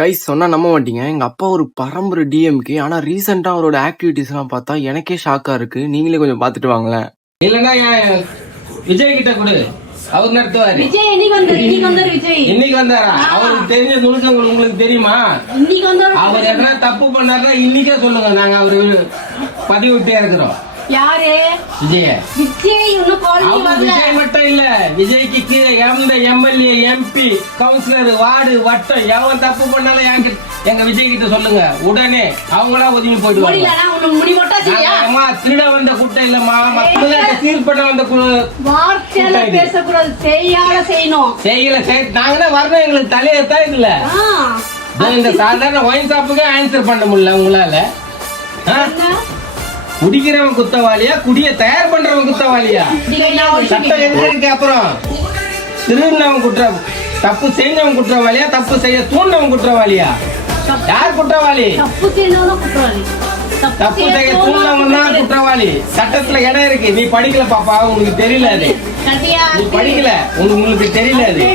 Guys சொன்னா நம்ப மாட்டீங்க. எங்க அப்பா ஒரு பரம்பரை டிஎம்கே. ஆனா ரீசென்ட்டா அவரோட ஆக்டிவிட்டீஸ்லாம் பார்த்தா எனக்கே ஷாக்கா இருக்கு. நீங்களே கொஞ்சம் பார்த்துட்டு வாங்களேன். இல்லன்னா விஜய் கிட்ட கொடு, அவர் நடத்துவாரு. விஜய் இன்னைக்கு வந்தாரு. விஜய் இன்னைக்கு வந்தாரா? அவருக்கு தெரிஞ்ச நுணுக்கங்கள் உங்களுக்கு தெரியுமா? இன்னைக்கு வந்தாரு. அவர் எதனா தப்பு பண்ணாருன்னா இன்னைக்கே சொல்லுங்க, நாங்க அவரு பதிவிட்டே இருக்கிறோம். யாரு? விஜய். விஜய் இன்னும் காலேஜ் வரல. விஜய் மட்டும் இல்ல, விஜய்க்கு கீழே எந்த எம்எல்ஏ, எம்பி, கவுன்சிலர், வார்டு, வட்டம் எவன் தப்பு பண்ணாலும் எங்க விஜய் கிட்ட சொல்லுங்க, உடனே அவங்களா ஒதுங்கி போயிடுவாங்க. திருட வந்த கூட்டம் இல்லம்மா, மக்களுக்கு தீர்ப்பட வந்த வார்த்தையால பேசக்கூடாது, செய்யால செய்யணும். செய்யல நாங்களே வரணும், எங்களுக்கு தலையத்தான் இதுல. இந்த சாதாரண ஒயின் ஷாப்புக்கே ஆன்சர் பண்ண முடியல உங்களால. குடிக்கிறவன் குத்தவாளியா, குடிய தயார் பண்றவன் குத்தவாளியா? சட்டம் எங்க இருக்கு? அப்புறம் திருநவன் குற்றம், தப்பு செஞ்சவன் குற்றவாளியா, தப்பு செய்ய தூண்டவன் குற்றவாளியா? யார் குற்றவாளி? தப்பு செய்யறவன் குற்றவாளி. தப்பு செய்ய தூண்டவன் தான் குற்றவாளி. சட்டத்துல இடம் இருக்கு. நீ படிக்கல பாப்பா, உனக்கு தெரியல. அது நீ படிக்கல, உங்களுக்கு தெரியல. அது